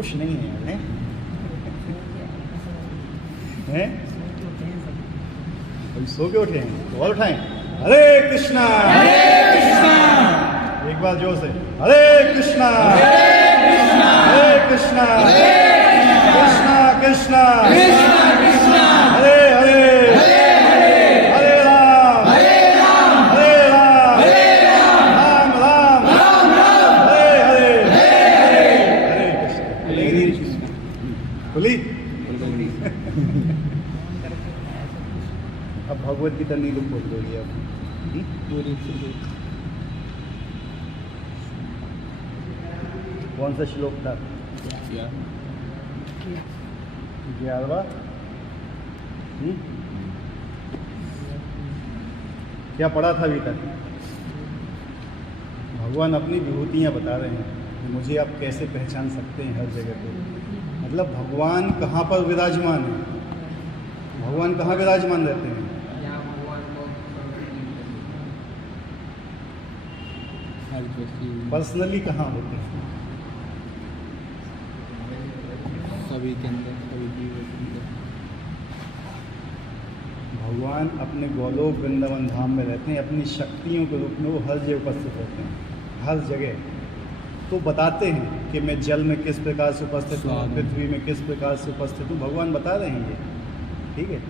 जोश नहीं है, हैं? अभी सो के उठे हैं तो और उठाएं। हरे कृष्णा, एक बार जोर से हरे कृष्णा, हरे कृष्णा, कृष्णा कृष्णा, हरे हरे, हरे राम, हरे राम, राम राम, हरे हरे, हरे कृष्णा। बोली अब भगवत गीता नहीं लोग बोल दोगे अब। कौन सा श्लोक था? 11वां। क्या पढ़ा था अभी तक? भगवान अपनी विभूतियाँ बता रहे हैं कि मुझे आप कैसे पहचान सकते हैं हर जगह पे। मतलब भगवान कहाँ पर विराजमान है? भगवान कहाँ विराजमान रहते हैं? पर्सनली कहाँ होते हैं? सभी के अंदर, सभी जीवों के अंदर। भगवान अपने गोलोक वृंदावन धाम में रहते हैं, अपनी शक्तियों के रूप में वो हर जगह उपस्थित रहते हैं, हर जगह। तो बताते हैं कि मैं जल में किस प्रकार से उपस्थित हूँ, पृथ्वी में किस प्रकार से उपस्थित हूँ, भगवान बता रहे हैं ये, ठीक है।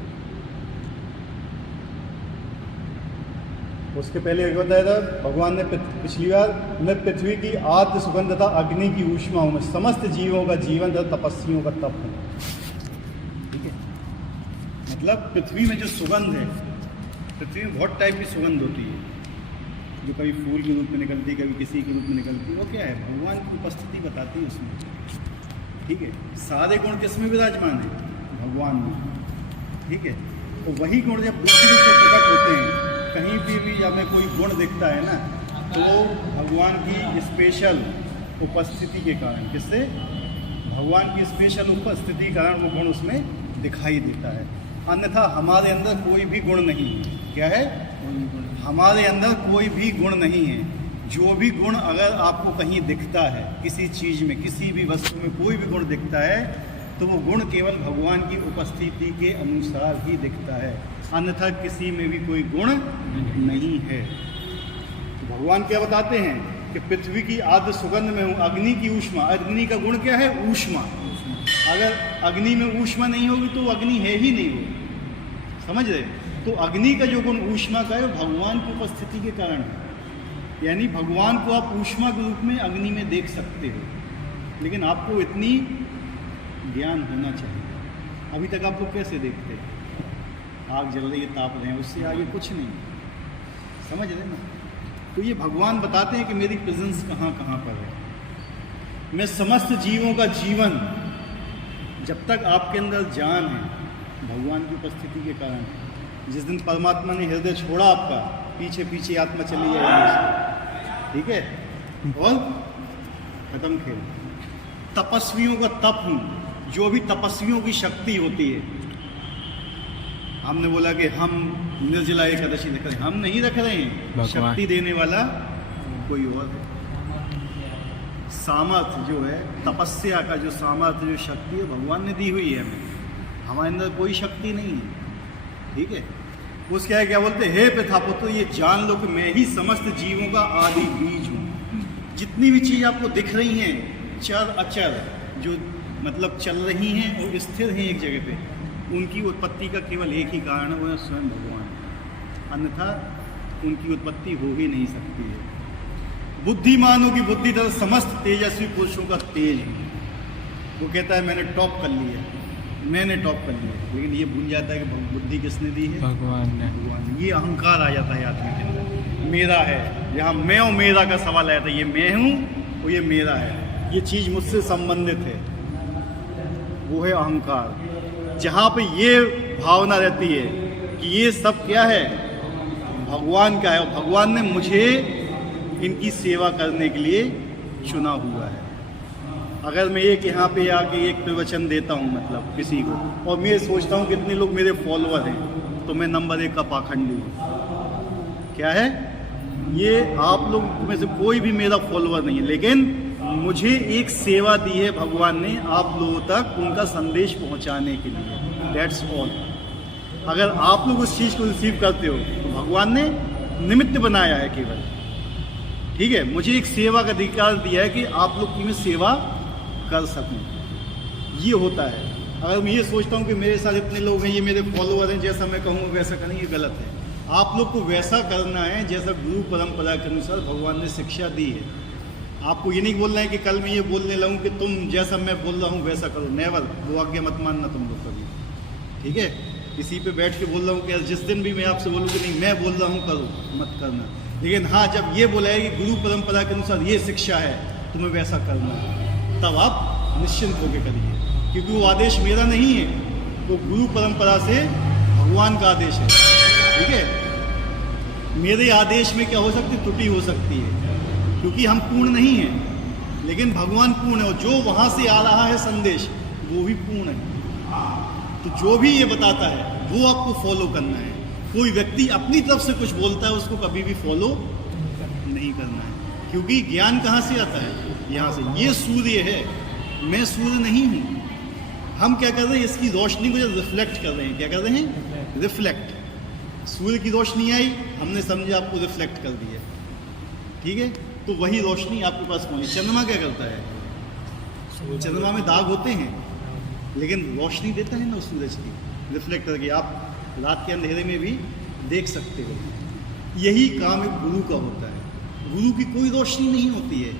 उसके पहले एक बताया था भगवान ने पिछली बार, मैं पृथ्वी की आद्य सुगंध तथा अग्नि की ऊष्मा हूँ, मैं समस्त जीवों का जीवन तथा तपस्वियों का तप हूँ, ठीक है। मतलब पृथ्वी में जो सुगंध है, पृथ्वी में बहुत टाइप की सुगंध होती है, जो कभी फूल के रूप में निकलती है, कभी किसी के रूप में निकलती है। वो क्या है? भगवान की उपस्थिति बताती है उसमें, ठीक है। सारे गुण किसमें विराजमान है? भगवान में, ठीक है। तो वही गुण जब दूसरे से प्रकट होते हैं, कहीं भी हमें कोई गुण दिखता है ना, तो भगवान की स्पेशल उपस्थिति के कारण, किससे? भगवान की स्पेशल उपस्थिति के कारण वो गुण उसमें दिखाई देता है। अन्यथा हमारे अंदर कोई भी गुण नहीं है। क्या है? हमारे अंदर कोई भी गुण नहीं है। जो भी गुण अगर आपको कहीं दिखता है, किसी चीज़ में, किसी भी वस्तु में कोई भी गुण दिखता है, तो वो गुण केवल भगवान की उपस्थिति के अनुसार ही दिखता है, अन्यथा किसी में भी कोई गुण नहीं है। तो भगवान क्या बताते हैं कि पृथ्वी की आद्य सुगंध में हूँ, अग्नि की ऊष्मा। अग्नि का गुण क्या है? ऊष्मा। अगर अग्नि में ऊष्मा नहीं होगी तो अग्नि है ही नहीं होगी, समझ रहे? तो अग्नि का जो गुण ऊष्मा का है, वो भगवान की उपस्थिति के कारण है। यानी भगवान को आप ऊष्मा के रूप में अग्नि में देख सकते हो, लेकिन आपको इतनी ज्ञान होना चाहिए। अभी तक आप लोग कैसे देखते हैं? आग जल रही है, ताप रहे हैं, उससे आगे कुछ नहीं, समझ रहे ना? तो ये भगवान बताते हैं कि मेरी प्रेजेंस कहाँ कहाँ पर है। मैं समस्त जीवों का जीवन, जब तक आपके अंदर जान है, भगवान की उपस्थिति के कारण। जिस दिन परमात्मा ने हृदय छोड़ा आपका, पीछे पीछे आत्मा चली जाएगी, ठीक है, और खत्म खेल। तपस्वियों का तप हूँ, जो भी तपस्वियों की शक्ति होती है। हमने बोला कि हम निर्जला एकादशी रख रहे हैं, हम नहीं रख रहे हैं, शक्ति देने वाला कोई और है। सामर्थ्य जो है, तपस्या का जो सामर्थ्य, जो शक्ति है, भगवान ने दी हुई है हमें। हमारे अंदर कोई शक्ति नहीं है, ठीक है। उस क्या बोलते हैं? हे प्रथापुत्र, ये जान लो कि मैं ही समस्त जीवों का आदि बीज हूँ। जितनी भी चीज़ आपको दिख रही हैं, चर अचर, जो मतलब चल रही हैं और स्थिर हैं एक जगह पे, उनकी उत्पत्ति का केवल एक ही कारण है, वो है स्वयं भगवान। अन्यथा उनकी उत्पत्ति हो ही नहीं सकती है। बुद्धिमानों की बुद्धि तथा समस्त तेजस्वी पुरुषों का तेज है। वो कहता है मैंने टॉप कर लिया, मैंने टॉप कर लिया, लेकिन ये भूल जाता है कि बुद्धि किसने दी है? भगवान ने। भगवान ने। ये अहंकार आ जाता है आदमी के अंदर, मेरा है। यहाँ मैं और मेरा का सवाल आया था, ये मैं हूँ और ये मेरा है, ये चीज़ मुझसे संबंधित है, वो है अहंकार। जहाँ पे ये भावना रहती है कि ये सब क्या है? भगवान का है, और भगवान ने मुझे इनकी सेवा करने के लिए चुना हुआ है। अगर मैं एक यहाँ पे आके एक प्रवचन देता हूँ, मतलब किसी को, और मैं सोचता हूँ कितने लोग मेरे फॉलोअर हैं, तो मैं नंबर 1 का पाखंडी हूँ। क्या है? ये आप लोग में से कोई भी मेरा फॉलोअर नहीं है, लेकिन मुझे एक सेवा दी है भगवान ने आप लोगों तक उनका संदेश पहुंचाने के लिए, दैट्स ऑल। अगर आप लोग उस चीज़ को रिसीव करते हो तो भगवान ने निमित्त बनाया है केवल, ठीक है। मुझे एक सेवा का अधिकार दिया है कि आप लोग की मैं सेवा कर सकूं, ये होता है। अगर मैं ये सोचता हूँ कि मेरे साथ इतने लोग हैं, ये मेरे फॉलोअर हैं, जैसा मैं कहूँ वैसा करें, ये गलत है। आप लोग को वैसा करना है जैसा गुरु परंपरा के अनुसार भगवान ने शिक्षा दी है। आपको ये नहीं बोलना है कि कल मैं ये बोलने लगूँ कि तुम जैसा मैं बोल रहा हूँ वैसा करो, नेवर, वो आज्ञा मत मानना तुम लोग कभी, ठीक है। किसी पे बैठ के बोल रहा हूँ कि जिस दिन भी मैं आपसे बोलूँ कि नहीं मैं बोल रहा हूँ करो, मत करना। लेकिन हाँ, जब ये बोला है कि गुरु परंपरा के अनुसार ये शिक्षा है तुम्हें वैसा करना है, तब आप निश्चिंत होकर करिए, क्योंकि वो आदेश मेरा नहीं है, वो गुरु परंपरा से भगवान का आदेश है, ठीक है। मेरे आदेश में क्या हो सकती है, त्रुटि हो सकती है, क्योंकि हम पूर्ण नहीं हैं, लेकिन भगवान पूर्ण है, और जो वहाँ से आ रहा है संदेश वो भी पूर्ण है। तो जो भी ये बताता है वो आपको फॉलो करना है। कोई व्यक्ति अपनी तरफ से कुछ बोलता है उसको कभी भी फॉलो नहीं करना है, क्योंकि ज्ञान कहाँ से आता है, यहाँ से। ये सूर्य है, मैं सूर्य नहीं हूँ। हम क्या कर रहे हैं, इसकी रोशनी को जो रिफ्लेक्ट कर रहे हैं, क्या कर रहे हैं, रिफ्लेक्ट। सूर्य की रोशनी आई, हमने समझा आपको रिफ्लेक्ट कर दिया, ठीक है। तो वही रोशनी आपके पास पहुंची। चंद्रमा क्या करता है, चंद्रमा में दाग होते हैं, लेकिन रोशनी देता है ना सूरज की, रिफ्लेक्ट करके आप रात के अंधेरे में भी देख सकते हो। यही काम एक गुरु का होता है। गुरु की कोई रोशनी नहीं होती है।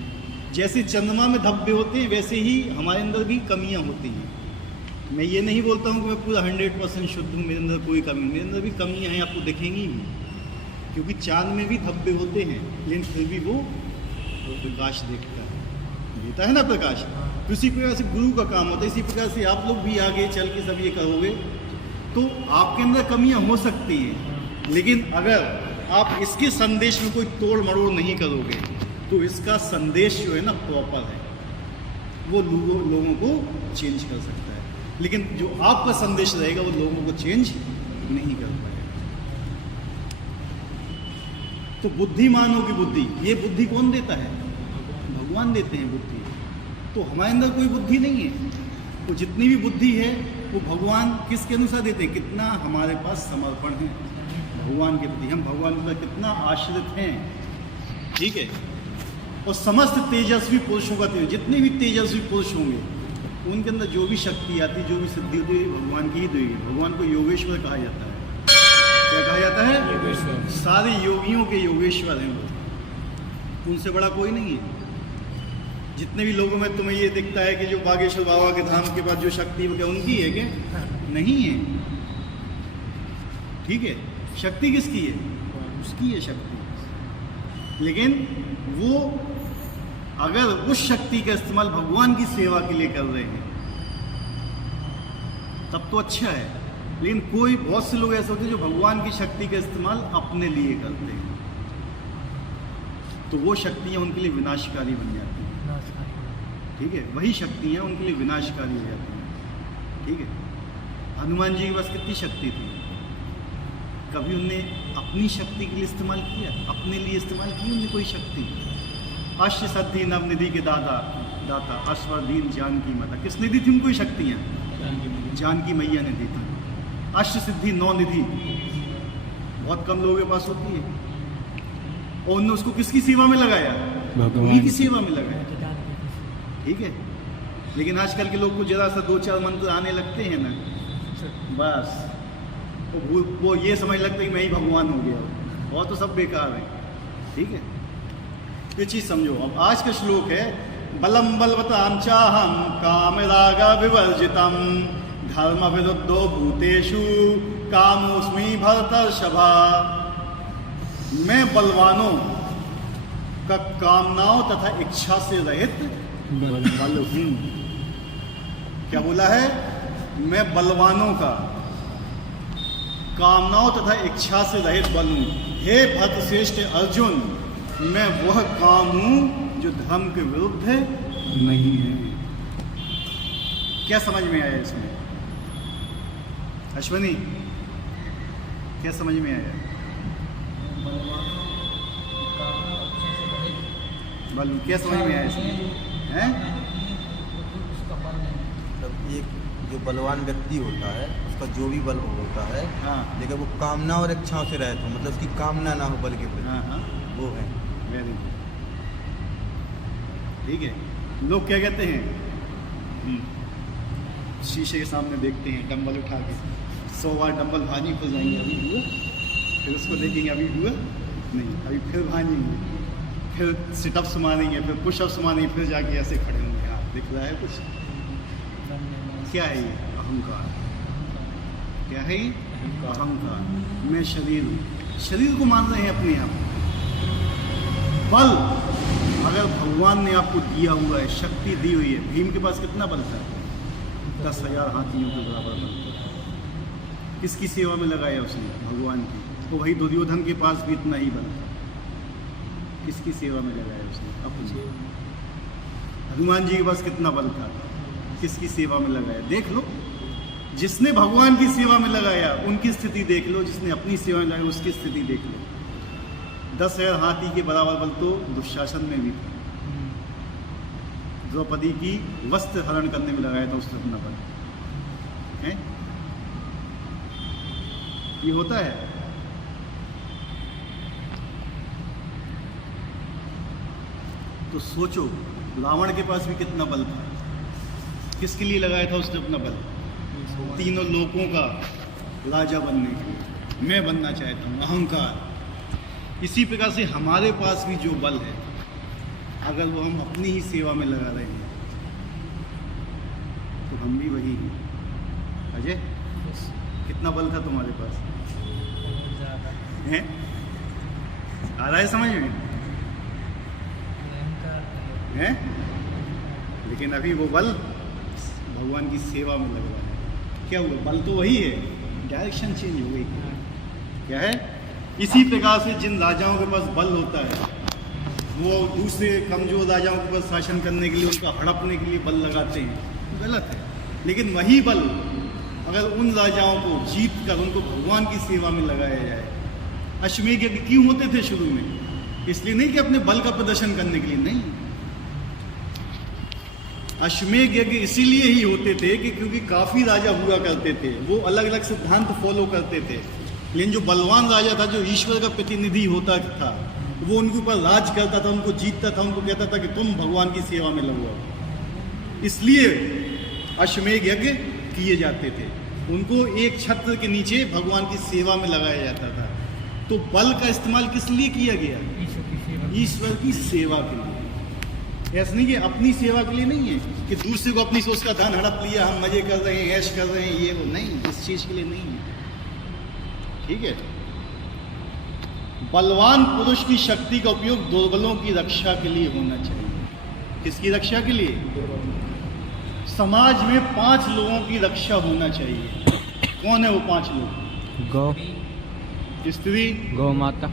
जैसे चंद्रमा में धब्बे होते हैं, वैसे ही हमारे अंदर भी कमियां होती हैं। मैं ये नहीं बोलता हूँ कि मैं पूरा 100% शुद्ध हूँ, मेरे अंदर कोई कमी, मेरे अंदर भी कमियां हैं, आपको दिखेंगी ही, क्योंकि चांद में भी धब्बे होते हैं, लेकिन फिर भी वो प्रकाश देता है ना प्रकाश। तो इसी प्रकार से गुरु का काम होता है। इसी प्रकार से आप लोग भी आगे चल के सब ये करोगे तो आपके अंदर कमियां हो सकती हैं, लेकिन अगर आप इसके संदेश में कोई तोड़ मरोड़ नहीं करोगे तो इसका संदेश जो है ना प्रॉपर है, वो लोगों को चेंज कर सकता है। लेकिन जो आपका संदेश रहेगा वो लोगों को चेंज नहीं कर पाएगा। तो बुद्धिमानों की बुद्धि, ये बुद्धि कौन देता है, भगवान देते हैं बुद्धि। तो हमारे अंदर कोई बुद्धि नहीं है, तो जितनी भी बुद्धि है वो भगवान किसके अनुसार देते हैं, कितना हमारे पास समर्पण है भगवान के प्रति, हम भगवान पर कितना आश्रित हैं, ठीक है। और समस्त तेजस्वी पुरुषों का तेज, जितने भी तेजस्वी पुरुष होंगे उनके अंदर जो भी शक्ति आती, जो भी सिद्धि होती है, भगवान की ही देगी। भगवान को योगेश्वर कहा जाता है। क्या कहा जाता है, योगेश्वर। सारे योगियों के योगेश्वर हैं वो, उनसे बड़ा कोई नहीं है। जितने भी लोगों में तुम्हें ये दिखता है कि जो बागेश्वर बाबा के धाम के पास जो शक्ति वो क्या उनकी है, क्या नहीं है, ठीक है। शक्ति किसकी है, उसकी है शक्ति। लेकिन वो अगर उस शक्ति का इस्तेमाल भगवान की सेवा के लिए कर रहे हैं तब तो अच्छा है। लेकिन कोई बहुत से लोग ऐसे होते हैं जो भगवान की शक्ति का इस्तेमाल अपने लिए करते हैं, तो वो शक्तियां उनके लिए विनाशकारी बन जाती हैं, ठीक है। वही शक्तियां उनके लिए विनाशकारी हो जाती हैं, ठीक है। हनुमान जी के पास कितनी शक्ति थी, कभी उनने अपनी शक्ति के लिए इस्तेमाल किया, अपने लिए इस्तेमाल की उनने कोई शक्ति। अष्ट सिद्धि नवनिधि के दाता अश्वदीन जानकी माता, किसने दी थी उनको शक्तियाँ, जानकी मैया ने दी थी। अष्ट सिद्धि नौ निधि बहुत कम लोगों के पास होती है, और उन्होंने उसको किसकी सेवा में लगाया, उन्हीं की सेवा में लगाया, ठीक है। लेकिन आजकल के लोग को जरा सा 2-4 मंत्र आने लगते हैं ना, बस वो ये समझ लगता है कि मैं ही भगवान हो गया, और तो सब बेकार है, ठीक है। ये चीज़ समझो। अब आज का श्लोक है, बलम बलवताम चाहम काम राग विवर्जितम धर्म विरुद्धो भूतेषु कामोस्मि भरतर्षभा। मैं बलवानों का कामनाओं तथा इच्छा से रहित बल हूँ। क्या बोला है, मैं बलवानों का कामनाओं तथा इच्छा से रहित बल हूँ। हे भक्त श्रेष्ठ अर्जुन, मैं वह काम हूँ जो धर्म के विरुद्ध नहीं है। क्या समझ में आया इसमें, अश्वनी क्या समझ में आया, बल क्या समझ में आया इसमें, हैं? मतलब एक जो बलवान व्यक्ति होता है उसका जो भी बल होता है, हाँ लेकिन वो कामना और इच्छाओं से रहता हो, मतलब उसकी कामना ना हो बल के प्रति, हाँ हाँ, वो है। Very good. ठीक है, लोग क्या कहते हैं, शीशे के सामने देखते हैं डंबल उठा के, 100 बार डंबल भारी हो जाएंगे, अभी हुआ, फिर उसको देखेंगे अभी हुआ नहीं, अभी फिर भानेंगे, फिर सिटअप्स मारेंगे, फिर पुशअप्स मारेंगे, फिर जाके ऐसे खड़े होंगे। हाँ, दिख रहा है कुछ? क्या है ये? अहंकार। क्या है ये? अहंकार। मैं शरीर हूँ, शरीर को मान रहे हैं अपने आप। बल अगर भगवान ने आपको दिया हुआ है, शक्ति दी हुई है, भीम के पास कितना बल था? 10,000 हाथियों के बराबर बल। किसकी सेवा में लगाया उसने? भगवान की। तो भाई दुर्योधन के पास भी इतना ही बल था, किसकी सेवा में लगाया उसने? अपनी। हनुमान जी के पास कितना बल था? किसकी सेवा में लगाया? देख लो, जिसने भगवान की सेवा में लगाया उनकी स्थिति देख लो, जिसने अपनी सेवा में लगाया उसकी स्थिति देख लो। 10,000 हाथी के बराबर बल तो दुशासन में भी था। द्रौपदी की वस्त्र हरण करने में लगाया था उसने अपना बल, है? ये होता है। तो सोचो, रावण के पास भी कितना बल था, किसके लिए लगाया था उसने अपना बल? तीनों लोगों का राजा बनने के लिए, मैं बनना चाहता हूँ, अहंकार। इसी प्रकार से हमारे पास भी जो बल है, अगर वो हम अपनी ही सेवा में लगा रहे हैं तो हम भी वही हैं। अजय, कितना बल था तुम्हारे पास? हैं? आ रहा है समझ में? हैं? लेकिन अभी वो बल भगवान की सेवा में लग रहा है। क्या हुआ? बल तो वही है, डायरेक्शन चेंज हो गई। क्या है? इसी प्रकार से जिन राजाओं के पास बल होता है, वो दूसरे कमजोर राजाओं के पास शासन करने के लिए, उनका हड़पने के लिए बल लगाते हैं, गलत है। लेकिन वही बल अगर उन राजाओं को जीत कर उनको भगवान की सेवा में लगाया जाए। अश्वमेध यज्ञ क्यों होते थे शुरू में? इसलिए नहीं कि अपने बल का प्रदर्शन करने के लिए, नहीं। अश्वमेध यज्ञ इसीलिए ही होते थे कि क्योंकि काफ़ी राजा हुआ करते थे, वो अलग अलग सिद्धांत फॉलो करते थे। लेकिन जो बलवान राजा था, जो ईश्वर का प्रतिनिधि होता था, वो उनके ऊपर राज करता था, उनको जीतता था, उनको कहता था कि तुम भगवान की सेवा में लगो। इसलिए अश्वमेध यज्ञ किए जाते थे, उनको एक छत्र के नीचे भगवान की सेवा में लगाया जाता था। तो बल का इस्तेमाल किस लिए किया गया? ईश्वर की सेवा के लिए। ऐसा नहीं कि अपनी सेवा के लिए नहीं है कि दूसरे को अपनी सोच का धन हड़प लिया, हम मजे कर रहे हैं, ऐश कर रहे हैं, ये वो नहीं, इस चीज के लिए नहीं है। ठीक है? बलवान पुरुष की शक्ति का उपयोग दुर्बलों की रक्षा के लिए होना चाहिए। किसकी रक्षा के लिए? समाज में 5 लोगों की रक्षा होना चाहिए। कौन है वो 5 लोग? गौ, स्त्री, गौ माता,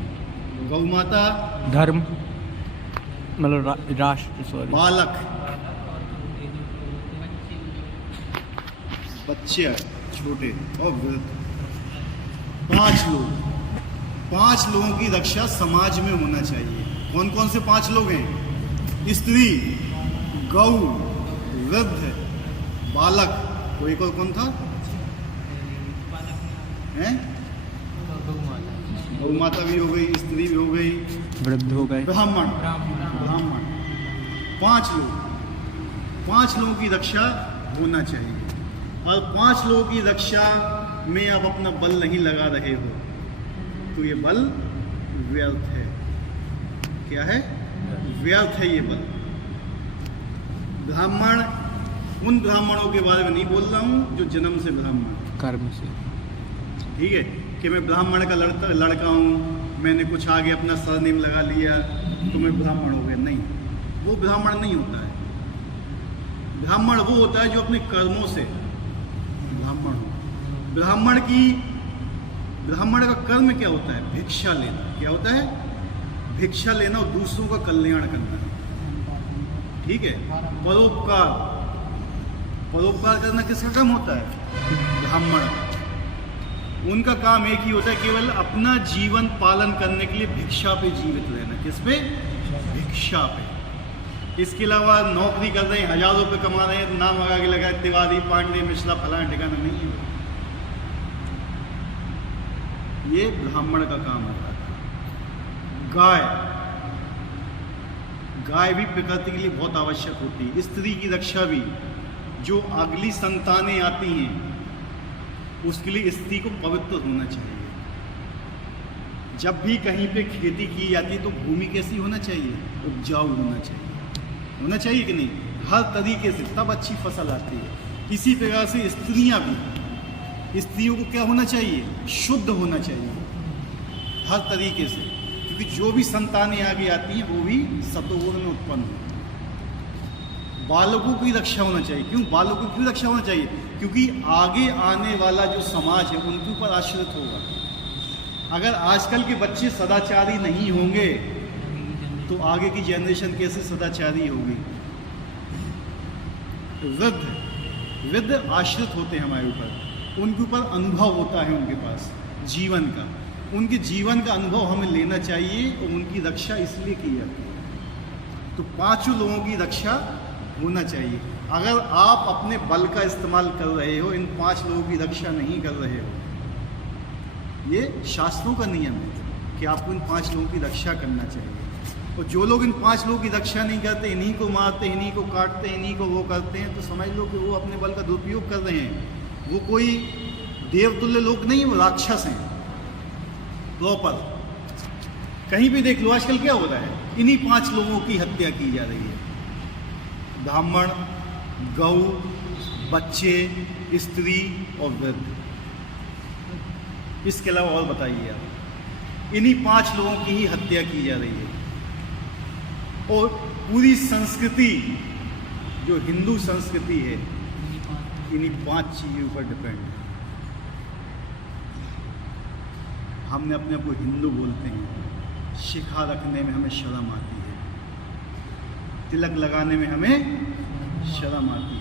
गौ माता, धर्म, मतलब राष्ट्र, सॉरी, बालक, बच्चे छोटे और वृद्ध। 5 लोग, 5 लोगों की रक्षा समाज में होना चाहिए। कौन कौन से 5 लोग हैं? स्त्री, गौ, वृद्ध, बालक, वो एक और कौन था? हैं? गौ माता भी हो गई, स्त्री भी हो गई, वृद्ध हो गए, ब्राह्मण। 5 लोग, 5 लोगों की रक्षा होना चाहिए। और 5 लोगों की रक्षा में आप अपना बल नहीं लगा रहे हो तो ये बल व्यर्थ है। क्या है? व्यर्थ है ये बल। ब्राह्मण, उन ब्राह्मणों के बारे में नहीं बोल रहा हूँ जो जन्म से ब्राह्मण, कर्म से। ठीक है, कि मैं ब्राह्मण का लड़का हूँ, मैंने कुछ आगे अपना सरनेम लगा लिया तो मैं ब्राह्मण हो गया। नहीं, वो ब्राह्मण नहीं होता है। ब्राह्मण वो होता है जो अपने कर्मों से ब्राह्मण हो। ब्राह्मण का कर्म क्या होता है? भिक्षा लेना। क्या होता है? भिक्षा लेना और दूसरों का कल्याण करना। ठीक है? परोपकार, परोपकार करना किसका काम होता है? ब्राह्मण। उनका काम एक ही होता है, केवल अपना जीवन पालन करने के लिए भिक्षा पे जीवित रहना। किस पे? भिक्षा पे। इसके अलावा नौकरी कर रहे हैं, हज़ारों रुपये कमा रहे हैं, तो नाम लगा के लगा तिवारी, पांडे, मिश्रा, फलाना ठिकाना नहीं है। ये ब्राह्मण का काम होता था। गाय भी प्रकृति के लिए बहुत आवश्यक होती है। स्त्री की रक्षा भी, जो अगली संतानें आती हैं उसके लिए स्त्री को पवित्र होना चाहिए। जब भी कहीं पे खेती की जाती है तो भूमि कैसी होना चाहिए? उपजाऊ होना चाहिए कि नहीं? हर तरीके से, तब अच्छी फसल आती है। इसी प्रकार से स्त्रियां भी, स्त्रियों को क्या होना चाहिए? शुद्ध होना चाहिए हर तरीके से, क्योंकि जो भी संतानें आगे आती हैं वो भी सतोगुण में उत्पन्न हो। बालकों की रक्षा होना चाहिए। क्यों बालकों की रक्षा होना चाहिए? क्योंकि आगे आने वाला जो समाज है उनके ऊपर आश्रित होगा। अगर आजकल के बच्चे सदाचारी नहीं होंगे तो आगे की जनरेशन कैसे सदाचारी होगी? वृद्ध आश्रित होते हैं हमारे ऊपर, उनके ऊपर अनुभव होता है उनके पास जीवन का। उनके जीवन का अनुभव हमें लेना चाहिए और उनकी रक्षा इसलिए की जाती है। तो पांचों लोगों की रक्षा होना चाहिए। अगर आप अपने बल का इस्तेमाल कर रहे हो, इन 5 लोगों की रक्षा नहीं कर रहे हो, ये शास्त्रों का नियम है कि आपको इन 5 लोगों की रक्षा करना चाहिए। और जो लोग इन 5 लोगों की रक्षा नहीं करते, इन्हीं को मारते, इन्हीं को काटते, इन्हीं को वो करते हैं, तो समझ लो कि वो अपने बल का दुरुपयोग कर रहे हैं। वो कोई देवतुल्य लोग नहीं, वो राक्षस हैं प्रॉपर। कहीं भी देख लो आजकल क्या हो रहा है, इन्हीं 5 लोगों की हत्या की जा रही है। ब्राह्मण, गौ, बच्चे, स्त्री और वृद्ध। इसके अलावा और बताइए आप, इन्हीं 5 लोगों की ही हत्या की जा रही है। और पूरी संस्कृति जो हिंदू संस्कृति है इन्हीं 5 चीज़ों पर डिपेंड है। हमने अपने आप को हिंदू बोलते हैं, शिखा रखने में हमें शर्म आती है, तिलक लगाने में हमें शर्म आती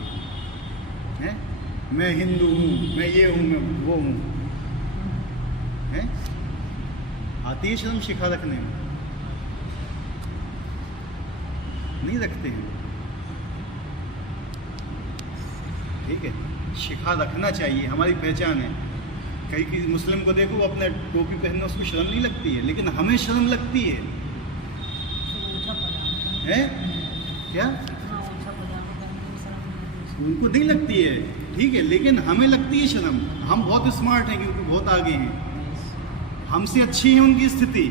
है? मैं हिंदू हूँ, मैं ये हूँ, मैं वो हूँ, आती है शर्म शिखा रखने में? नहीं रखते हैं। ठीक है, शिखा रखना चाहिए, हमारी पहचान है। कहीं मुस्लिम को देखो अपने टोपी पहनना उसको शर्म नहीं लगती है, लेकिन हमें शर्म लगती है। क्या उनको नहीं लगती है? ठीक है, लेकिन हमें लगती है शर्म। हम बहुत स्मार्ट हैं क्योंकि बहुत आगे हैं, हमसे अच्छी है उनकी स्थिति,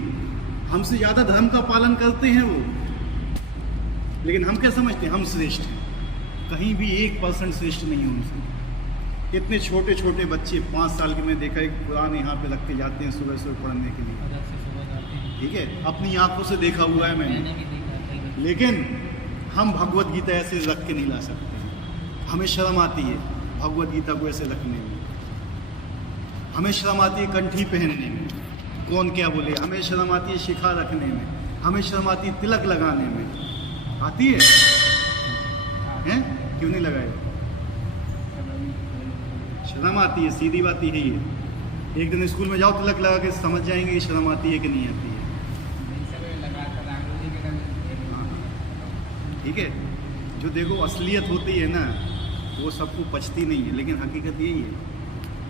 हमसे ज़्यादा धर्म का पालन करते हैं वो, लेकिन हम क्या समझते हैं? हम श्रेष्ठ हैं। कहीं भी 1% श्रेष्ठ नहीं है उनसे। इतने छोटे छोटे बच्चे 5 साल के, मैं देखा एक कुरान यहाँ पे रख के जाते हैं सुबह सुबह पढ़ने के लिए। ठीक है, अपनी आंखों से देखा हुआ है मैंने, लेकिन हम भगवत गीता ऐसे रख के नहीं ला सकते। हमें शर्म आती है भगवत गीता को ऐसे रखने में, हमें शर्म आती है कंठी पहनने में, कौन क्या बोले, हमें शर्म आती है शिखा रखने में, हमें शर्म आती है तिलक लगाने में। आती है? क्यों नहीं लगाए? शर्म आती है, सीधी बात ही है ये। एक दिन स्कूल में जाओ, तिलक लगा के समझ जाएंगे कि शर्म आती है कि नहीं आती है। ठीक है, जो देखो असलियत होती है ना वो सबको पचती नहीं है, लेकिन हकीकत यही है।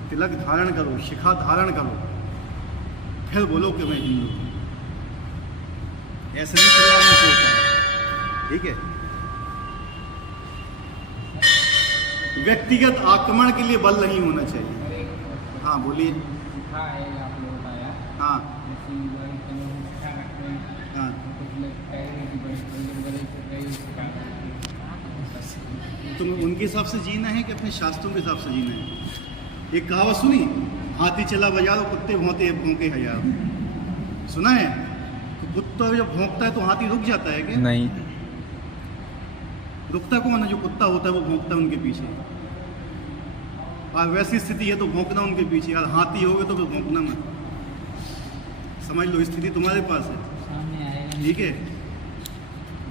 तिलक धारण करो, शिखा धारण करो, फिर बोलो कि मैं हिंदू हूँ। ऐसे नहीं चलना नहीं सोचता। ठीक है, व्यक्तिगत आक्रमण के लिए बल नहीं होना चाहिए। हाँ बोलिए। हाँ हाँ, तुम उनके हिसाब से जीना है कि अपने शास्त्रों के हिसाब से जीना है? एक कहावत सुनी, हाथी चला बाजार और कुत्ते भौंकते भौंके हजार। सुना है? तो कुत्ता जब भौंकता है तो हाथी रुक जाता है क्या? नहीं, रुकता कौन है? जो कुत्ता होता है वो भौंकता है उनके पीछे। और वैसी स्थिति है तो भौंकना उनके पीछे, यार हाथी हो गए तो फिर भौंकना मत। समझ लो स्थिति तुम्हारे पास है। ठीक है,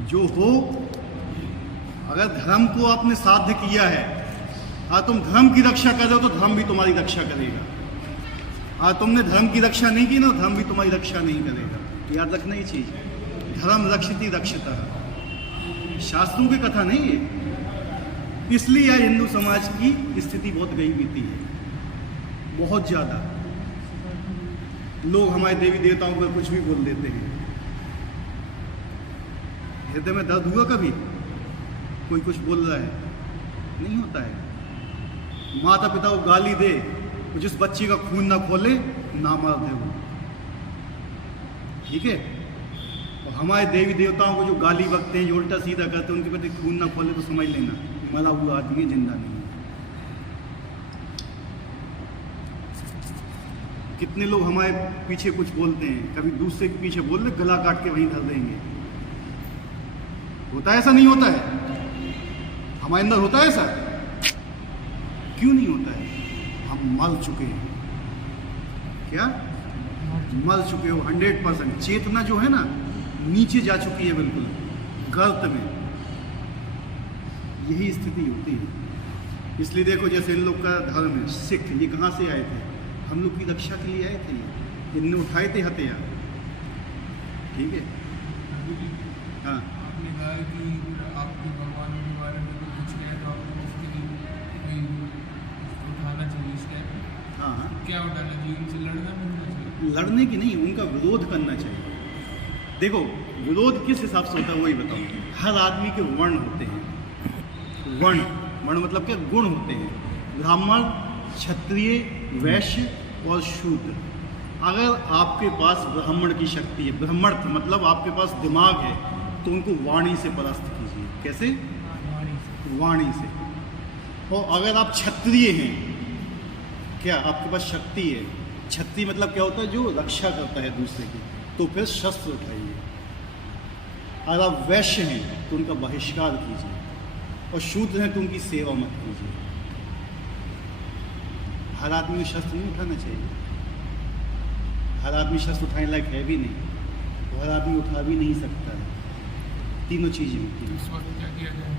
जो हो, अगर धर्म को आपने साध्य किया है, तुम धर्म की रक्षा कर रहे हो तो धर्म भी तुम्हारी रक्षा करेगा। तुमने धर्म की रक्षा नहीं की ना, धर्म भी तुम्हारी रक्षा नहीं करेगा। याद रखना ये चीज़, धर्म रक्षति रक्षिता। शास्त्रों की कथा नहीं है। इसलिए आज हिंदू समाज की स्थिति बहुत गई बीती है, बहुत ज़्यादा। लोग हमारे देवी देवताओं पर कुछ भी बोल देते हैं। हृदय में दर्द हुआ कभी? कोई कुछ बोल रहा है, नहीं होता है। माता पिता को गाली दे, जिस बच्ची का खून ना खोले ना मार दे वो, ठीक है। और हमारे देवी देवताओं को जो गाली बकते हैं, जो उल्टा सीधा करते हैं, उनके प्रति खून ना खोले तो समझ लेना मरा हुआ आदमी है, जिंदा नहीं है। कितने लोग हमारे पीछे कुछ बोलते हैं, कभी दूसरे के पीछे बोल दे, गला काट के वहीं धर देंगे। होता है ऐसा? नहीं होता है? हमारे अंदर होता है ऐसा? क्यों नहीं होता है? हम मर चुके हैं। क्या मर चुके हो? 100%। चेतना जो है ना नीचे जा चुकी है, बिल्कुल गर्त में। यही स्थिति होती है। इसलिए देखो, जैसे इन लोग का धर्म है सिख, ये कहाँ से आए थे? हम लोग की रक्षा के लिए आए थे। इनने उठाए थे हथियार, ठीक है। हाँ, आपने कहा कि आपके भगवान के बारे में कोई पूछ रहे हैं तो आपको उसके लिए कोई उठाना चाहिए स्टेप। हाँ, क्या उठाना चाहिए? उनसे लड़ना चाहिए? लड़ने की नहीं, उनका विरोध करना चाहिए। देखो, विरोध किस हिसाब से होता है वही बताऊँ। हर आदमी के वर्ण होते हैं। वर्ण मतलब क्या? गुण होते हैं। ब्राह्मण, क्षत्रिय, वैश्य और शूद्र। अगर आपके पास ब्राह्मण की शक्ति है, ब्राह्मण मतलब आपके पास दिमाग है, तो उनको वाणी से परास्त कीजिए। कैसे? वाणी से। और अगर आप क्षत्रिय हैं, क्या आपके पास शक्ति है? क्षत्रिय मतलब क्या होता है? जो रक्षा करता है दूसरे की, तो फिर शस्त्र उठाइए। अगर आप वैश्य हैं तो उनका बहिष्कार कीजिए, और शूद्र हैं तो उनकी सेवा मत कीजिए। हर आदमी को शस्त्र नहीं उठाना चाहिए। हर आदमी शस्त्र उठाने लायक है भी नहीं, तो हर आदमी उठा भी नहीं सकता है। तीनों चीज़ें होती हैं। इस वक्त क्या किया जाए?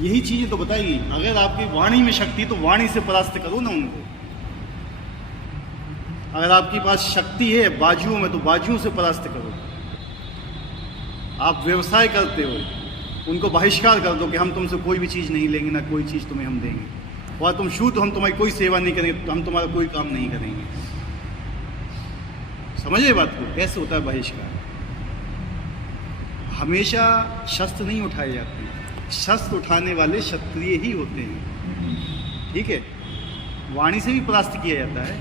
यही चीज़ें तो बताइए। अगर आपकी वाणी में शक्ति तो वाणी से परास्त करो ना उनको। अगर आपके पास शक्ति है बाजुओं में, तो बाजुओं से परास्त करो। आप व्यवसाय करते हो, उनको बहिष्कार कर दो कि हम तुमसे कोई भी चीज़ नहीं लेंगे, ना कोई चीज़ तुम्हें हम देंगे। और तुम शूद्र, हम तुम्हारी कोई सेवा नहीं करेंगे, तो हम तुम्हारा कोई काम नहीं करेंगे। समझिए बात को, कैसे होता है बहिष्कार। हमेशा शस्त्र नहीं उठाए जाते, शस्त्र उठाने वाले क्षत्रिय ही होते हैं, ठीक है। वाणी से भी परास्त किया जाता है।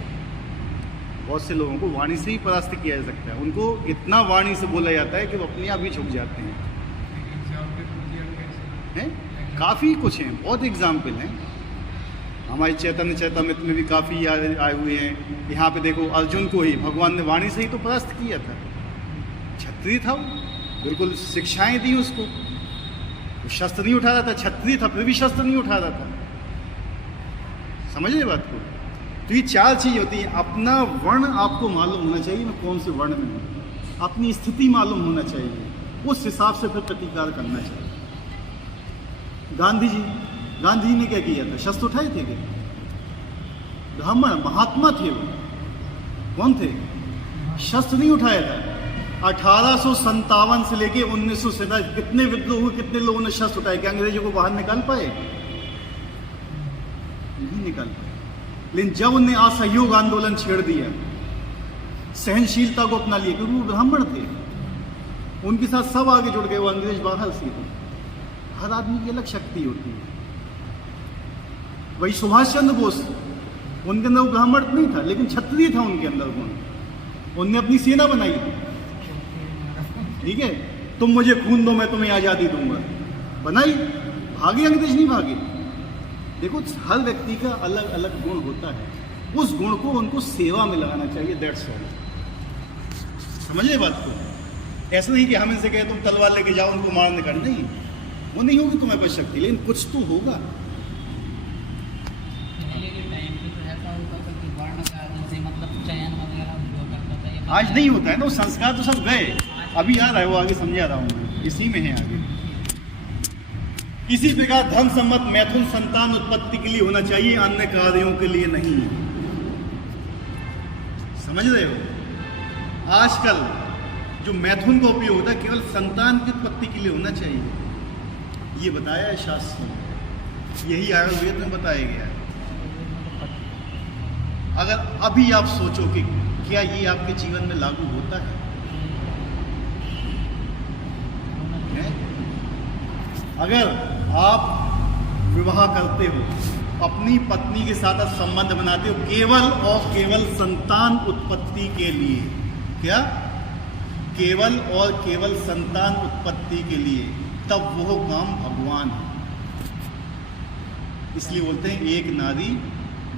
बहुत से लोगों को वाणी से ही परास्त किया जा सकता है। उनको इतना वाणी से बोला जाता है कि वो अपने आप ही झुक जाते हैं। काफ़ी कुछ हैं, बहुत एग्जाम्पल हैं। हमारे चैतन्य चैतामृत में भी काफ़ी आए हुए हैं। यहाँ पे देखो, अर्जुन को ही भगवान ने वाणी से ही तो परास्त किया था। क्षत्रिय था वो, बिल्कुल शिक्षाएं दी उसको। वो शस्त्र नहीं उठा रहा था, क्षत्रिय था फिर भी शस्त्र नहीं उठा रहा था। समझिए बात को। तो ये चार चीज़ होती हैं। अपना वर्ण आपको मालूम होना चाहिए, मैं कौन से वर्ण में हूँ। अपनी स्थिति मालूम होना चाहिए, उस हिसाब से फिर प्रतिकार करना चाहिए। गांधी जी ने क्या किया था? शस्त्र उठाए थे क्या? ब्राह्मण महात्मा थे वो। कौन थे? शस्त्र नहीं उठाया था। 1857 से लेके 1947 कितने विद्रोह हुए, कितने लोगों ने शस्त्र उठाए? क्या अंग्रेजों को बाहर निकाल पाए? नहीं निकाल पाए। लेकिन जब उन्हें असहयोग आंदोलन छेड़ दिया, सहनशीलता को अपना लिया, क्योंकि वो ब्राह्मण थे, उनके साथ सब आगे जुड़ गए, वो अंग्रेज बाहर से थे। हर आदमी की अलग शक्ति होती है। वही सुभाष चंद्र बोस, उनके अंदर वो ब्राह्मण नहीं था, लेकिन क्षत्रिय था उनके अंदर गुण। उनने अपनी सेना बनाई, ठीक है। तुम मुझे खून दो, मैं तुम्हें आज़ादी दूंगा, बनाई। भागे अंग्रेज? नहीं भागे। देखो, हर व्यक्ति का अलग अलग गुण होता है, उस गुण को उनको सेवा में लगाना चाहिए। That's all. समझिए बात को। ऐसा नहीं कि हम इनसे कहें तुम तलवार लेके जाओ उनको मारने का, नहीं, वो नहीं होगी तुम्हें कोई शक्ति, लेकिन कुछ तो होगा। आज नहीं होता है ना, वो संस्कार तो सब गए। अभी याद है, वो आगे समझा रहा हूँ, इसी में है आगे। इसी प्रकार धर्म सम्मत मैथुन संतान उत्पत्ति के लिए होना चाहिए, अन्य कार्यों के लिए नहीं। समझ रहे हो? आजकल जो मैथुन का उपयोग होता है केवल संतान की उत्पत्ति के लिए होना चाहिए। ये बताया है शास्त्रों में, यही आयुर्वेद में बताया गया है। अगर अभी आप सोचो कि क्या ये आपके जीवन में लागू होता है? अगर आप विवाह करते हो, अपनी पत्नी के साथ आप संबंध बनाते हो केवल और केवल संतान उत्पत्ति के लिए, क्या केवल और केवल संतान उत्पत्ति के लिए, तब वो काम भगवान है। इसलिए बोलते हैं एक नारी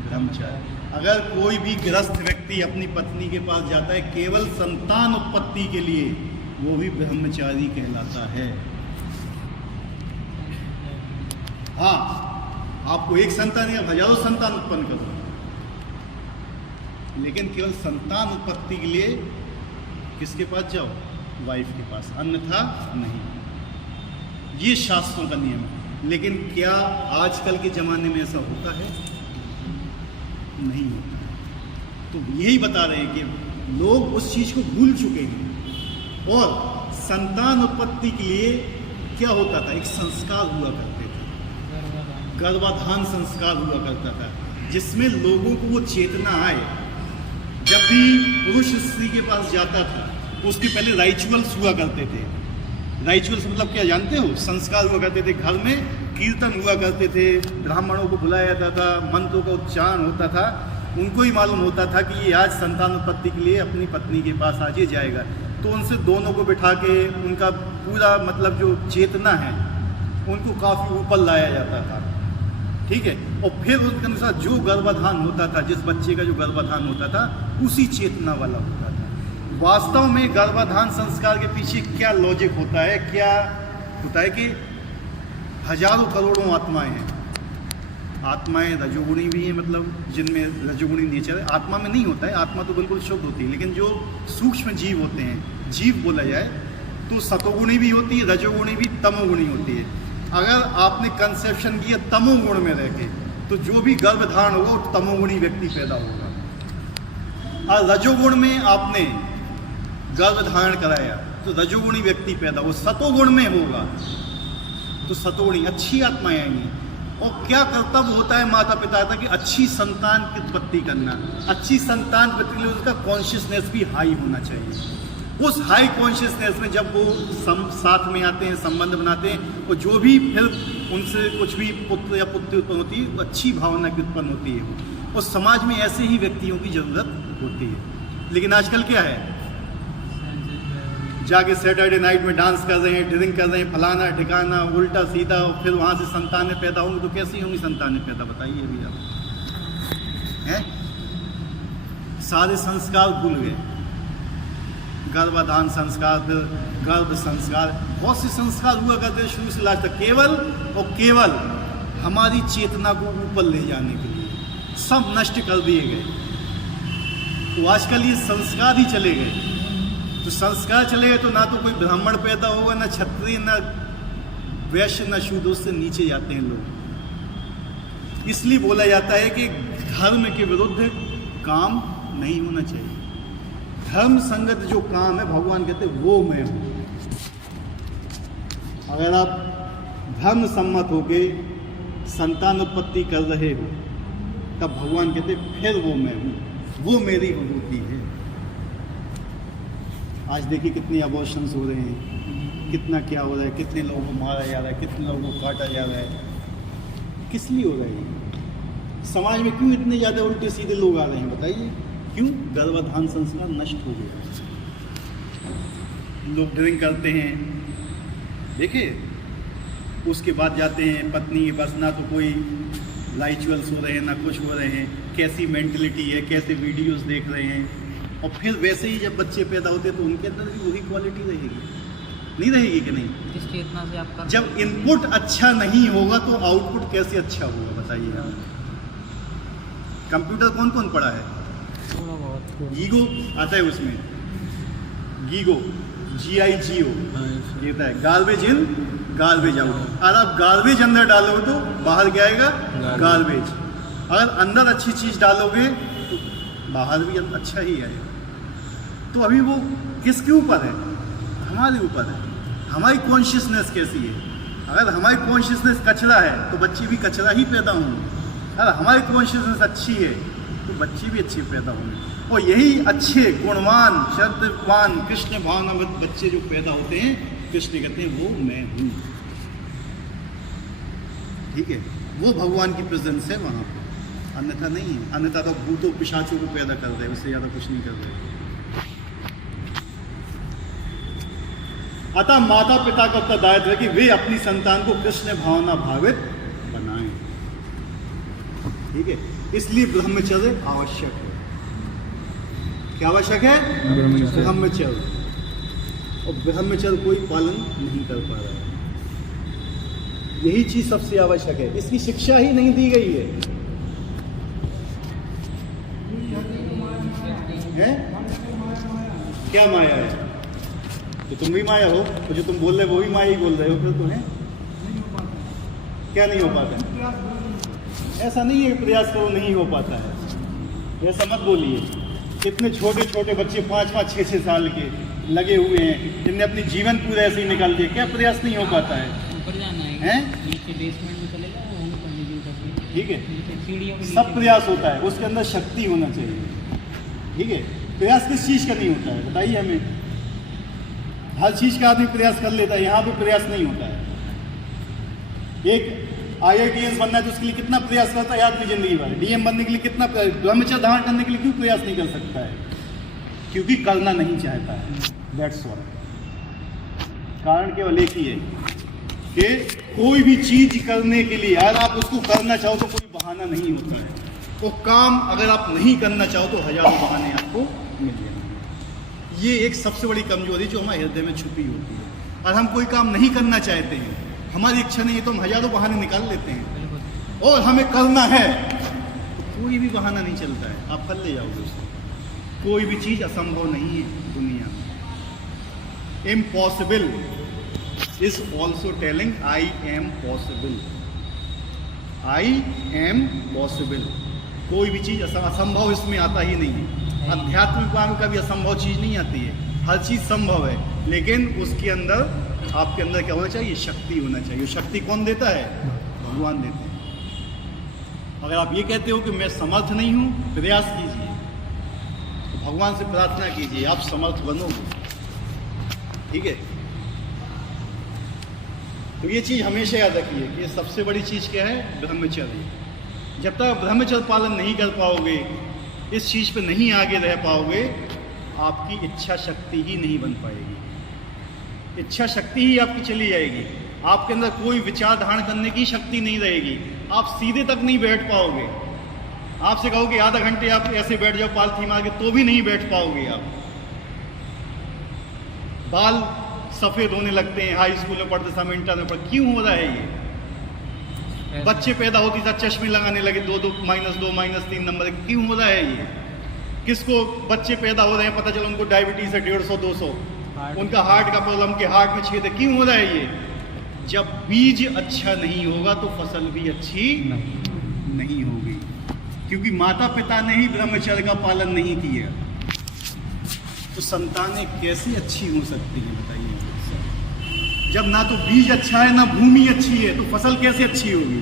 ब्रह्मचारी। अगर कोई भी गृहस्थ व्यक्ति अपनी पत्नी के पास जाता है केवल संतान उत्पत्ति के लिए, वो भी ब्रह्मचारी कहलाता है। हाँ, आपको एक संतान या हजारों संतान उत्पन्न करो, लेकिन केवल संतान उत्पत्ति के लिए किसके पास जाओ? वाइफ के पास, अन्यथा नहीं। ये शास्त्रों का नियम है। लेकिन क्या आजकल के ज़माने में ऐसा होता है? नहीं होता है। तो यही बता रहे हैं कि लोग उस चीज़ को भूल चुके हैं। और संतान उत्पत्ति के लिए क्या होता था? एक संस्कार हुआ करते थे, गर्भाधान संस्कार हुआ करता था, जिसमें लोगों को वो चेतना आए। जब भी पुरुष स्त्री के पास जाता था, उसके पहले राइचुअल्स हुआ करते थे। राइचुअल्स मतलब क्या जानते हो? संस्कार हुआ करते थे, घर में कीर्तन हुआ करते थे, ब्राह्मणों को बुलाया जाता था, मंत्रों का उच्चारण होता था। उनको ही मालूम होता था कि ये आज संतान उत्पत्ति के लिए अपनी पत्नी के पास आज ही जाएगा। तो उनसे दोनों को बिठा के उनका पूरा मतलब जो चेतना है उनको काफ़ी ऊपर लाया जाता था, ठीक है। और फिर उसके अनुसार जो गर्भाधान होता था, जिस बच्चे का जो गर्भाधान होता था, उसी चेतना वाला होता था। वास्तव में गर्भाधान संस्कार के पीछे क्या लॉजिक होता है? क्या होता है कि हजारों करोड़ों आत्माएं हैं। आत्माएं रजोगुणी भी हैं, मतलब जिनमें रजोगुणी नेचर है। आत्मा में नहीं होता है, आत्मा तो बिल्कुल शुद्ध होती है, लेकिन जो सूक्ष्म जीव होते हैं, जीव बोला जाए तो सतोगुणी भी होती है, रजोगुणी भी, तमोगुणी होती है। अगर आपने कंसेप्शन किया तमोगुण में रह के, तो जो भी गर्भधारण होगा वो तमोगुणी व्यक्ति पैदा होगा। और रजोगुण में आपने गर्भधारण कराया तो रजोगुणी व्यक्ति पैदा, वो सतोगुण में होगा तो सतोगुणी अच्छी आत्माएं आएंगी। और क्या कर्तव्य होता है माता पिता का? कि अच्छी संतान की उत्पत्ति करना। अच्छी संतान उत्पत्ति के लिए उसका कॉन्शियसनेस भी हाई होना चाहिए। उस हाई कॉन्शियसनेस में जब वो साथ में आते हैं, संबंध बनाते हैं, और जो भी फिर उनसे कुछ भी पुत्र या पुत्री उत्पन्न होती है, वो अच्छी भावना की उत्पन्न होती है। और समाज में ऐसे ही व्यक्तियों की ज़रूरत होती है। लेकिन आजकल क्या है? जाके सैटरडे नाइट में डांस कर रहे हैं, ड्रिंक कर रहे हैं, फलाना ठिकाना, उल्टा सीधा, और फिर वहाँ से संतानें पैदा होंगी। तो कैसी होंगी संतानें पैदा? बताइए अभी आप। हैं? सारे संस्कार भूल गए। गर्भाधान संस्कार, गर्भ संस्कार, बहुत से संस्कार हुआ करते शुरू से लास्ट तक, केवल और केवल हमारी चेतना को ऊपर ले जाने के लिए। सब नष्ट कर दिए गए। तो आजकल ये संस्कार ही चले गए। तो संस्कार चले गए तो ना तो कोई ब्राह्मण पैदा होगा, ना क्षत्रिय, ना वैश्य, ना शूद्र, उससे नीचे जाते हैं लोग। इसलिए बोला जाता है कि धर्म के विरुद्ध काम नहीं होना चाहिए। धर्म संगत जो काम है, भगवान कहते हैं वो मैं हूँ। अगर आप धर्म सम्मत होके संतान उत्पत्ति कर रहे हो, तब भगवान कहते फिर वो मैं हूँ, वो मेरी विभूति है। आज देखिए कितने अबॉर्शंस हो रहे हैं, कितना क्या हो रहा है, कितने लोगों को मारा जा रहा है, कितने लोगों को काटा जा रहा है। किस लिए हो रहा है? समाज में क्यों इतने ज़्यादा उल्टे सीधे लोग आ रहे हैं? बताइए क्यों? गर्भाधान संस्कार नष्ट हो गया। लोग ड्रिंक करते हैं, देखिए, उसके बाद जाते हैं पत्नी के पास, ना तो कोई राइचुअल्स हो रहे हैं, ना कुछ हो रहे हैं। कैसी मेंटलिटी है, कैसे वीडियोस देख रहे हैं। और फिर वैसे ही जब बच्चे पैदा होते हैं तो उनके अंदर भी वही क्वालिटी रहेगी, नहीं रहेगी कि नहीं? जिस चेतना से आपका जब इनपुट अच्छा नहीं होगा तो आउटपुट कैसे अच्छा होगा? बताइए आप। कंप्यूटर कौन कौन पढ़ा है? थोड़ा बहुत गीगो आता है उसमें, गीगो, GIGO देता है, गार्बेज इन गार्बेज आउट। अगर आप गार्बेज अंदर डालोगे तो बाहर क्या आएगा? गार्बेज। अगर अंदर अच्छी चीज़ डालोगे तो बाहर भी अच्छा ही आएगा। तो अभी वो किसके ऊपर है? हमारे ऊपर है। हमारी कॉन्शियसनेस कैसी है? अगर हमारी कॉन्शियसनेस कचरा है तो बच्चे भी कचरा ही पैदा होंगे, अगर हमारी कॉन्शियसनेस अच्छी है तो बच्चे भी अच्छे पैदा होंगे। और यही अच्छे गुणवान श्रद्धावान कृष्ण भावनामत बच्चे जो पैदा होते हैं, कृष्ण कहते हैं वो मैं हूँ। ठीक है, वो भगवान की प्रेजेंस है वहाँ पर, अन्यथा नहीं है। अन्यथा तो भूतों पिशाचों को पैदा कर रहे हैं, उससे ज़्यादा कुछ नहीं कर रहे। अतः माता पिता का उत्तरदायित्व है कि वे अपनी संतान को कृष्ण भावना भावित बनाएं। ठीक है, इसलिए ब्रह्मचर्य आवश्यक है। क्या आवश्यक है? ब्रह्मचर्य। और ब्रह्मचर्य कोई पालन नहीं कर पा रहा है, यही चीज सबसे आवश्यक है। इसकी शिक्षा ही नहीं दी गई है। क्या माया है? तो तुम भी माया हो, तो जो तुम बोल रहे हो वो भी माया ही बोल रहे हो, फिर तुम्हें क्या नहीं हो पाता? ऐसा नहीं है प्रयास करो नहीं हो पाता है, ऐसा मत बोलिए। इतने छोटे छोटे बच्चे 5-5, 6-6 साल के लगे हुए हैं, जिनने अपनी जीवन पूरा ऐसे ही निकाल दिया, क्या प्रयास नहीं हो पाता है? ऊपर जाना है, हैं? नीचे बेसमेंट में चले जाओ, वहीं पर नीचे उतरना। ठीक है, नीचे सीढ़ियों के सब नीचे। प्रयास होता है, उसके अंदर शक्ति होना चाहिए। ठीक है, प्रयास किस चीज का नहीं होता है बताइए हमें? हर चीज का आदमी प्रयास कर लेता है, यहाँ पे प्रयास नहीं होता है। एक IITS बनना है तो उसके लिए कितना प्रयास करता है आदमी जिंदगी भर? DM बनने के लिए कितना ब्रह्मचर्य धारण करने के लिए क्यों प्रयास नहीं कर सकता है? क्योंकि करना नहीं चाहता है। That's all. कारण केवल एक ही है कि कोई भी चीज करने के लिए अगर आप उसको करना चाहो तो कोई बहाना नहीं होता है। वो काम अगर आप नहीं करना चाहो तो हजारों बहाने आपको मिल जाएंगे। ये एक सबसे बड़ी कमजोरी जो हमारे हृदय में छुपी होती है। और हम कोई काम नहीं करना चाहते हैं, हमारी इच्छा नहीं है, तो हम हजारों बहाने निकाल लेते हैं। और हमें करना है तो कोई भी बहाना नहीं चलता है, आप कर ले जाओगे उसको। कोई भी चीज असंभव नहीं है दुनिया में। Impossible is also telling I am possible. I am possible. कोई भी चीज असंभव इसमें आता ही नहीं है। आध्यात्मिक में कभी असंभव चीज नहीं आती है, हर चीज संभव है, लेकिन उसके अंदर आपके अंदर क्या होना चाहिए? शक्ति होना चाहिए। शक्ति कौन देता है? भगवान देते हैं। अगर आप ये कहते हो कि मैं समर्थ नहीं हूं, प्रयास कीजिए, तो भगवान से प्रार्थना कीजिए, आप समर्थ बनोगे। ठीक है, तो ये चीज हमेशा याद रखिए कि ये सबसे बड़ी चीज क्या है? ब्रह्मचर्य। जब तक ब्रह्मचर्य पालन नहीं कर पाओगे, इस चीज पे नहीं आगे रह पाओगे, आपकी इच्छा शक्ति ही नहीं बन पाएगी। इच्छा शक्ति ही आपकी चली जाएगी, आपके अंदर कोई विचार धारण करने की शक्ति नहीं रहेगी, आप सीधे तक नहीं बैठ पाओगे। आपसे कहोगे आधा घंटे आप ऐसे बैठ जाओ पालथी मार के, तो भी नहीं बैठ पाओगे आप। बाल सफेद होने लगते हैं हाई स्कूल में पढ़ते समय, इंटर में पढ़ते, क्यों हो रहा है ये? बच्चे पैदा होती था चश्मे लगाने लगे, 2-2, -2, -3 नंबर, क्यों हो रहा है ये? किसको बच्चे पैदा हो रहे हैं पता चला उनको डायबिटीज है 150-200, उनका हार्ट का प्रॉब्लम के हार्ट में छेद है, क्यों हो रहा है ये? जब बीज अच्छा नहीं होगा तो फसल भी अच्छी नहीं होगी, क्योंकि माता पिता ने ही ब्रह्मचर्य का पालन नहीं किया, तो संतानें कैसी अच्छी हो सकती हैं बताइए? जब ना तो बीज अच्छा है ना भूमि अच्छी है, तो फसल कैसे अच्छी होगी?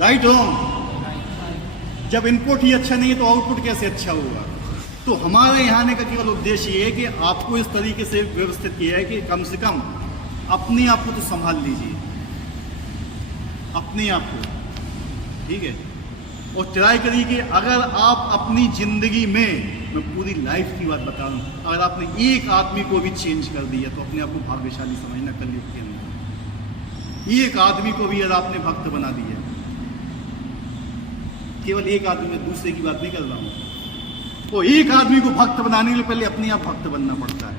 Right wrong? जब इनपुट ही अच्छा नहीं है तो आउटपुट कैसे अच्छा होगा? तो हमारे यहाँ आने का केवल उद्देश्य ये है कि आपको इस तरीके से व्यवस्थित किया है कि कम से कम अपने आप को तो संभाल लीजिए, अपने आप को। ठीक है, और ट्राई करिए कि अगर आप अपनी जिंदगी में, मैं पूरी लाइफ की बात बता रहा हूँ, अगर आपने एक आदमी को भी चेंज कर दिया तो अपने आप को भाग्यशाली समझना कलयुग के अंदर। एक आदमी को भी अगर आपने भक्त बना दिया, केवल एक आदमी, में दूसरे की बात नहीं कर रहा हूँ, तो एक आदमी को भक्त बनाने के लिए पहले अपने आप भक्त बनना पड़ता है।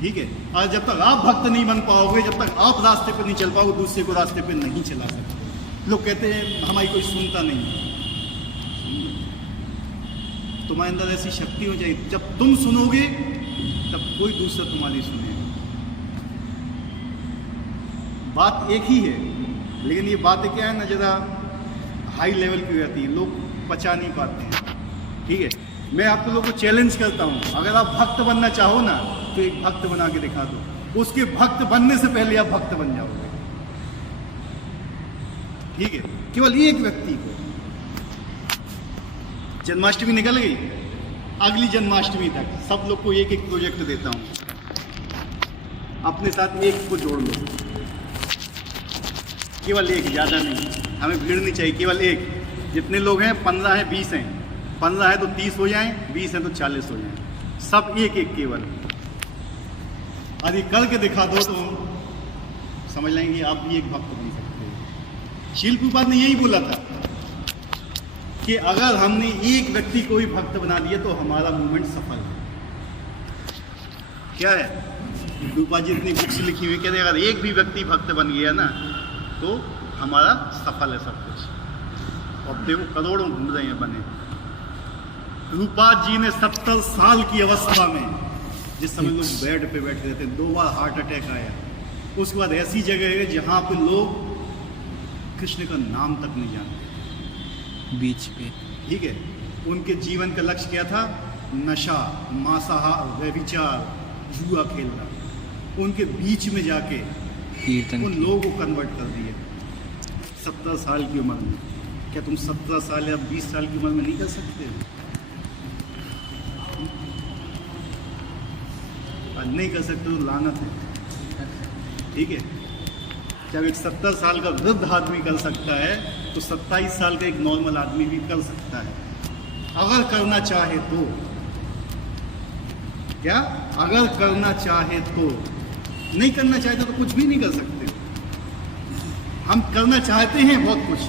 ठीक है, और जब तक आप भक्त नहीं बन पाओगे, जब तक आप रास्ते पर नहीं चल पाओगे, दूसरे को रास्ते पर नहीं चला सकते। लोग कहते हैं हमारी कोई सुनता नहीं, तुम्हारे अंदर ऐसी शक्ति हो जाए, जब तुम सुनोगे तब कोई दूसरा तुम्हारी सुनेगा। बात एक ही है, लेकिन ये बातें क्या है ना, ज़रा हाई लेवल की रहती है, लोग पचा नहीं पाते हैं। ठीक है, मैं आप लोगों को चैलेंज करता हूँ, अगर आप भक्त बनना चाहो ना तो एक भक्त बना के दिखा दो, उसके भक्त बनने से पहले आप भक्त बन जाओगे। ठीक है, केवल एक व्यक्ति को। जन्माष्टमी निकल गई, अगली जन्माष्टमी तक सब लोग को एक एक प्रोजेक्ट देता हूं, अपने साथ एक को जोड़ लो, केवल एक, ज़्यादा नहीं, हमें भीड़ नहीं चाहिए, केवल एक। जितने लोग हैं 15 हैं 20 हैं, 15 है तो 30 हो जाएं, 20 है तो 40 हो जाएं, सब एक एक केवल। यदि करके दिखा दो तो समझ लेंगे आप भी एक भक्त बन सकते हो। शील प्रभुपाद ने यही बोला था कि अगर हमने एक व्यक्ति को भी भक्त बना दिया तो हमारा मूवमेंट सफल है। क्या है, प्रभुपाद जी इतनी बुक्स लिखी हुई, कहते हैं अगर एक भी व्यक्ति भक्त बन गया ना तो हमारा सफल है सब कुछ। अब देखो करोड़ों घूम रहे हैं बने। प्रभुपाद जी ने 70 साल की अवस्था में, जिस समय लोग बेड पे बैठे रहते हैं, 2 बार हार्ट अटैक आया, उसके बाद ऐसी जगह है जहाँ पे लोग कृष्ण का नाम तक नहीं जानते बीच पे। ठीक है, उनके जीवन का लक्ष्य क्या था? नशा, मांसाहार, व्यभिचार, जुआ खेलना। उनके बीच में जाके कीर्तन उन लोगों को कन्वर्ट कर दिया 70 साल की उम्र में। क्या तुम 17 साल या 20 साल की उम्र में नहीं कर सकते हो? नहीं कर सकते तो लानत है। ठीक है, जब एक 70 साल का वृद्ध आदमी कर सकता है तो 27 साल का एक नॉर्मल आदमी भी कर सकता है, अगर करना चाहे तो। क्या? अगर करना चाहे तो। नहीं करना चाहते तो कुछ भी नहीं कर सकते। हम करना चाहते हैं बहुत कुछ,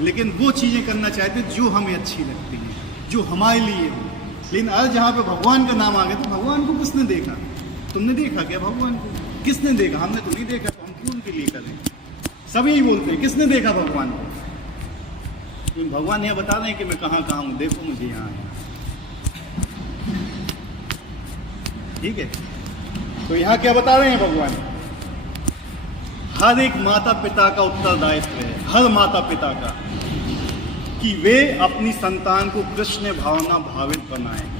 लेकिन वो चीज़ें करना चाहते हैं जो हमें अच्छी लगती हैं, जो हमारे लिए हो। लेकिन आज जहाँ पे भगवान का नाम आ गया तो भगवान को किसने देखा? तुमने देखा क्या भगवान को? किसने देखा? हमने तो नहीं देखा, तो हम क्यों उनके लिए करें? सभी यही बोलते हैं किसने देखा भगवान को? तो भगवान यह बता रहे हैं कि मैं कहाँ कहाँ हूँ, देखो मुझे यहाँ है। ठीक है, तो यहाँ क्या बता रहे हैं भगवान? हर एक माता पिता का उत्तरदायित्व है, हर माता पिता का, कि वे अपनी संतान को कृष्ण भावना भावित बनाएं।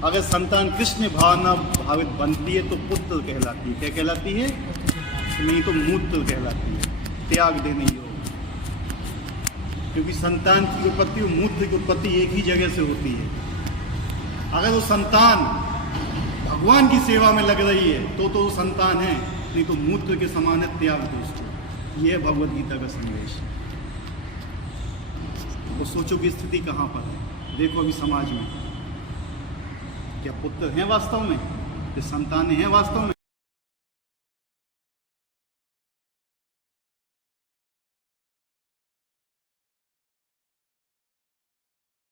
अगर संतान कृष्ण भावना भावित बनती है तो पुत्र कहलाती है। क्या कहलाती है? नहीं तो मूत्र कहलाती है, त्याग देने योग्य। क्योंकि संतान की उत्पत्ति और मूत्र की उत्पत्ति एक ही जगह से होती है। अगर वो संतान भगवान की सेवा में लग रही है तो वो संतान है, नहीं तो मूत्र के समान है, त्याग दो उसको। यह है भगवद गीता का संदेश। तो सोचो कि स्थिति कहाँ पर है। देखो अभी समाज में क्या पुत्र हैं वास्तव में? क्या संतानें हैं वास्तव में?